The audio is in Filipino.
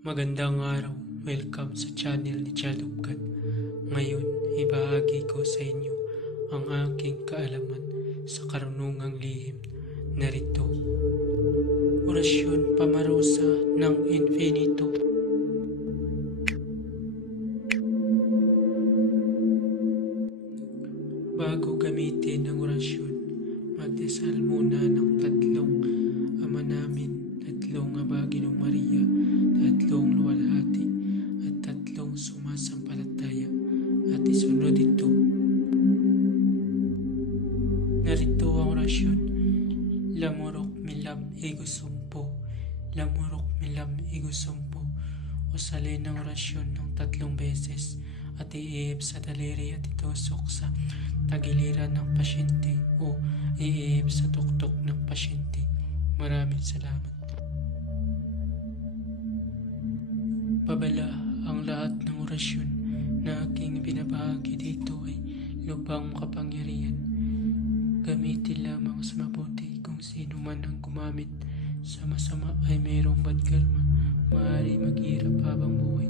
Magandang araw, welcome sa channel ni Child of God. Ngayon, ibahagi ko sa inyo ang aking kaalaman sa karunungang lihim. Narito, orasyon pamarusa ng infinito. Bago gamitin ang orasyon, magdasal muna ng tatlong Ama Namin, tatlong Aba Ginoong Maria, tatlong luwalhati at tatlong sumasampalataya at isunod ito. Narito ang orasyon. Lamurok milam ego sumpo, lamurok milam ego sumpo. Usalin ang orasyon ng 3 beses at iihip sa daliri at itusok sa tagiliran ng pasyente o iihip sa tuktok ng pasyente. Maraming salamat. Pabala, ang lahat ng orasyon na aking binabahagi dito ay lubhang makapangyarihan. Gamitin lamang sa mabuti. Kung sino man ang gumamit sa masama ay mayroong bad karma, maaari maghirap habang buhay.